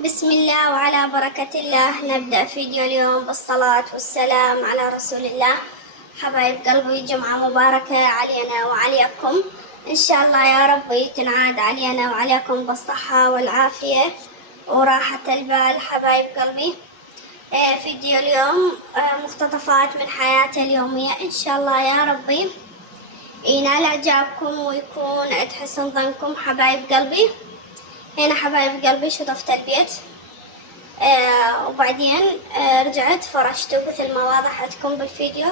بسم الله وعلى بركة الله نبدأ فيديو اليوم بالصلاة والسلام على رسول الله. حبايب قلبي، جمعة مباركة علينا وعليكم إن شاء الله يا ربي تنعاد علينا وعليكم بالصحة والعافية وراحة البال. حبايب قلبي، فيديو اليوم مقتطفات من حياتي اليومية إن شاء الله يا ربي ينال إعجابكم ويكون عند حسن ظنكم. حبايب قلبي، هنا حبايب قلبي شطفت البيت وبعدين رجعت فرشته مثل ما واضح عندكم بالفيديو.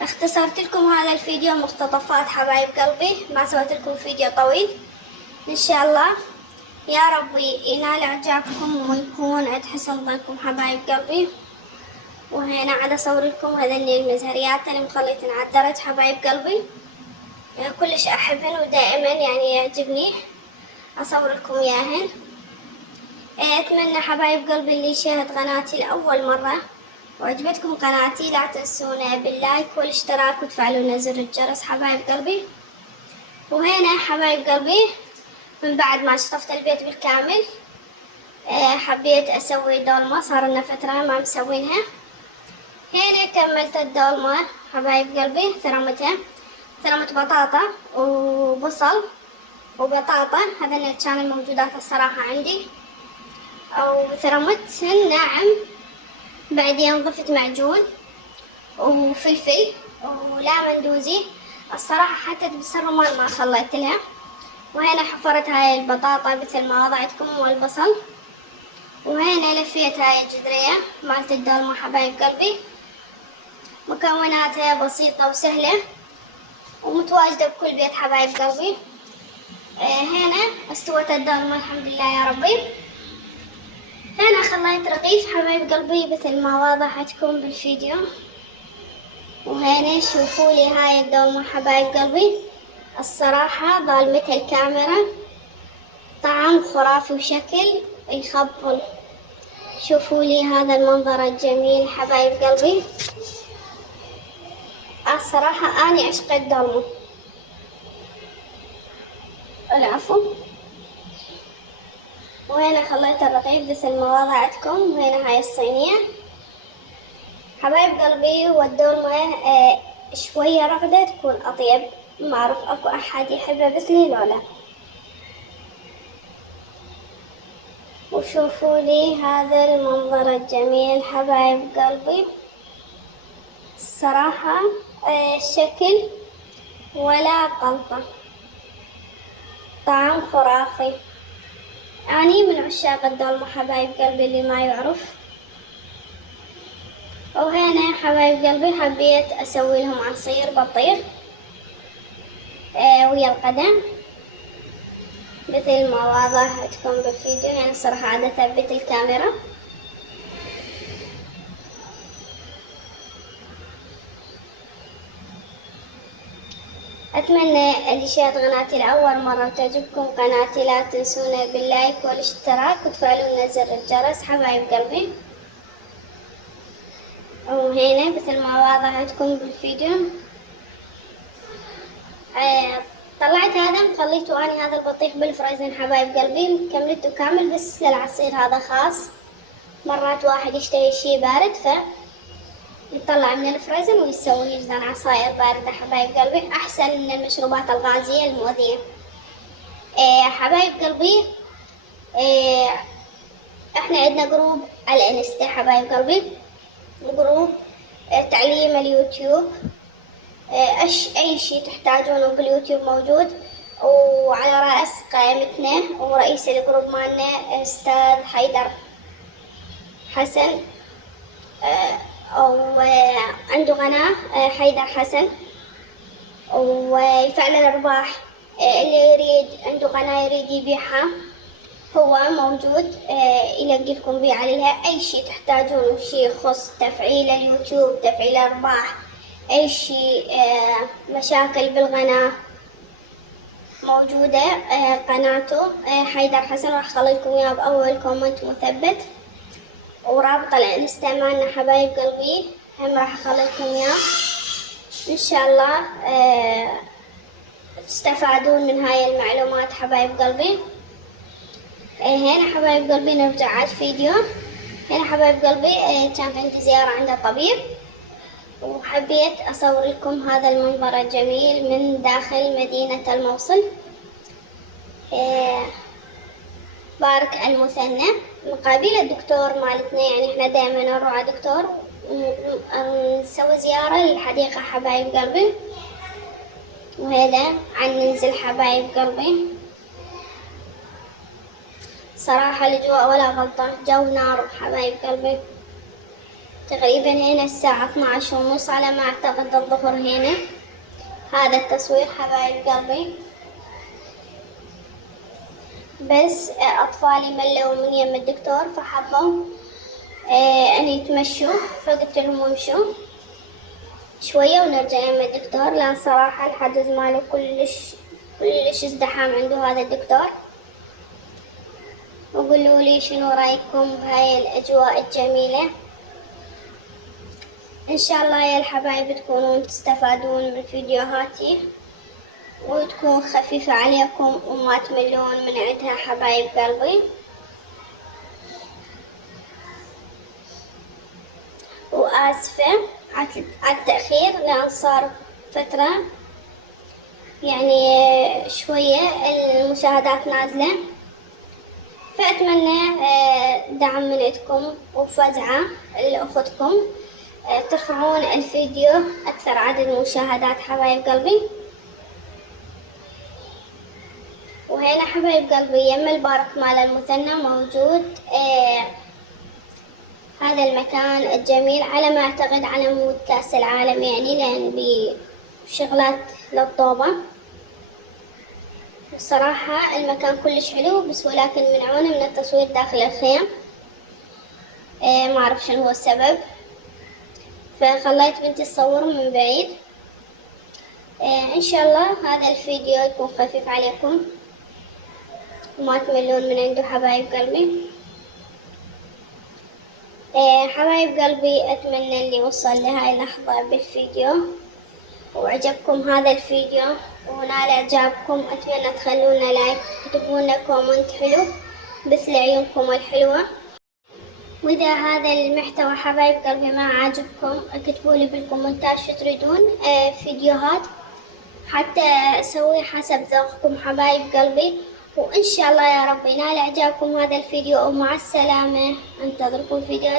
اختصرت لكم هذا الفيديو مقتطفات حبايب قلبي، ما سويت لكم فيديو طويل. ان شاء الله يا ربي ينال اعجابكم ويكون عند حسن ظنكم حبايب قلبي. وهنا عاد اصور لكم هذني المزهريات اللي مخليتن عالدرج حبايب قلبي، كلش احبهن ودائما يعني يعجبني اصور لكم اياهن. اتمنى حبايب قلبي اللي يشاهد قناتي لاول مره وعجبتكم قناتي لا تنسونا باللايك والاشتراك وتفعلون زر الجرس حبايب قلبي. وهنا حبايب قلبي من بعد ما شطفت البيت بالكامل حبيت اسوي دولمة، صار لنا فترة ما مسوينها. هنا كملت الدولمة حبايب قلبي، ثرمت بطاطا وبصل وبطاطا، هذا اللي كان الموجودات الصراحة عندي، او ثرمت ناعم. بعدين ضفت معجون وفلفل ولا مندوزي، الصراحة حتى دبس الرمان ما خليت لها. وهنا حفرت هاي البطاطا مثل ما وضعتكم والبصل. وهنا لفيت هاي الجدرية مالت الدولمة حبايب قلبي، مكوناتها بسيطة وسهلة ومتواجدة بكل بيت حبايب قلبي. هنا استوت الدولمة الحمد لله يا ربي. هنا خليت رغيف حبايب قلبي مثل ما واضح عندكم بالفيديو. وهنا شوفوا لي هاي الدولمة حبايب قلبي، الصراحة ظالمة الكاميرا طعم خرافي وشكل يخبل. شوفوا لي هذا المنظر الجميل حبايب قلبي، الصراحة أنا عشق الدولمة. العفو. وهنا خليت الرغيف مثل ما واضح عندكم. وهنا هاي الصينية حبايب قلبي، والدولمة شوية رغدة تكون أطيب، ما أعرف أكو أحد يحبها مثلي لو لا. وشوفوا لي هذا المنظر الجميل حبايب قلبي، الصراحة شكل ولا غلطة، طعم خرافي. أني من عشاق الدولمة حبايب قلبي اللي ما يعرف. وهنا حبايب قلبي حبيت أسوي لهم عصير بطيخ ويا القدم مثل ما واضح عندكم بالفيديو. يعني الصراحة عاد أثبت الكاميرا. أتمنى اللي شاهد قناتي لأول مرة وتعجبكم قناتي لا تنسونا باللايك والاشتراك وتفعلون زر الجرس حبايب قلبي. وهنا مثل ما واضح عندكم بالفيديو طلعت هذا مخليته أنا هذا البطيخ بالفريزن حبايب قلبي، كملته كامل بس للعصير هذا خاص. مرات واحد يشتهي شي بارد يطلع من الفريزر ويسوي يجدان عصاير باردة حبايب قلبي، أحسن من المشروبات الغازية المؤذية. حبايب قلبي، احنا عندنا جروب على الانستا حبايب قلبي، جروب تعليم اليوتيوب. أي شي تحتاجونه باليوتيوب موجود، وعلى رأس قائمتنا ورئيس الجروب مالنا أستاذ حيدر حسن، أو عنده قناة حيدر حسن ويفعل الأرباح. اللي يريد عنده قناة يريد يبيعها هو موجود يلقي لكم بيه عليها أي شي تحتاجونه، شي يخص تفعيل اليوتيوب، تفعيل الأرباح، أي شي مشاكل بالقناة موجودة. قناته حيدر حسن، راح أخليكم إياه بأول كومنت مثبت، ورابط الانستا مالنا حبايب قلبي هم راح اخليكم اياه. ان شاء الله تستفادون من هاي المعلومات حبايب قلبي. هنا حبايب قلبي نرجع على الفيديو. هنا حبايب قلبي كانت عندي زيارة عند طبيب، وحبيت أصور لكم هذا المنظر الجميل من داخل مدينة الموصل. بارك المثنى مقابل الدكتور مالتنا، يعني احنا دائما نروح على دكتور نسوي زيارة للحديقة حبايب قلبي. وهذا عن ننزل حبايب قلبي. صراحة الأجواء ولا غلطة، جو نار حبايب قلبي. تقريبا هنا الساعة 12:30 على ما أعتقد الظهر هنا. هذا التصوير حبايب قلبي، بس أطفالي ملوا من يم الدكتور فحبوا أن يتمشوا، فقلت لهم امشوا شوية ونرجع يم الدكتور، لأن صراحة الحجز ماله كلش ازدحام عنده هذا الدكتور. وقولوا لي شنو رأيكم بهاي الأجواء الجميلة. إن شاء الله يا الحبايب تكونون تستفادون من فيديوهاتي وتكون خفيفة عليكم وما تملون من عندها حبايب قلبي. وآسفة على التأخير، لأن صار فترة يعني شوية المشاهدات نازلة، فأتمنى دعم من عندكم وفزعة لأختكم ترفعون الفيديو أكثر عدد مشاهدات حبايب قلبي. وهنا حبايب قلبي يم البارك مال المثنى موجود هذا المكان الجميل، على ما أعتقد على مود كأس العالم، يعني لأن بشغلات للطوبة. الصراحة المكان كلش حلو، بس ولكن منعونا من التصوير داخل الخيم. ما أعرف شنو هو السبب، فخليت بنتي تصور من بعيد. إن شاء الله هذا الفيديو يكون خفيف عليكم وما تملون من عنده حبايب قلبي. حبايب قلبي أتمنى اللي وصل لهاي اللحظة بالفيديو وعجبكم هذا الفيديو ونال إعجابكم، أتمنى تخلونا لايك وتكتبونا كومنت حلو مثل عيونكم الحلوة. وإذا هذا المحتوى حبايب قلبي ما عاجبكم اكتبولي بالكومنتات شو تريدون فيديوهات حتى أسوي حسب ذوقكم حبايب قلبي. وإن شاء الله يا رب ينال إعجابكم هذا الفيديو، ومع السلامة، انتظركم فيديو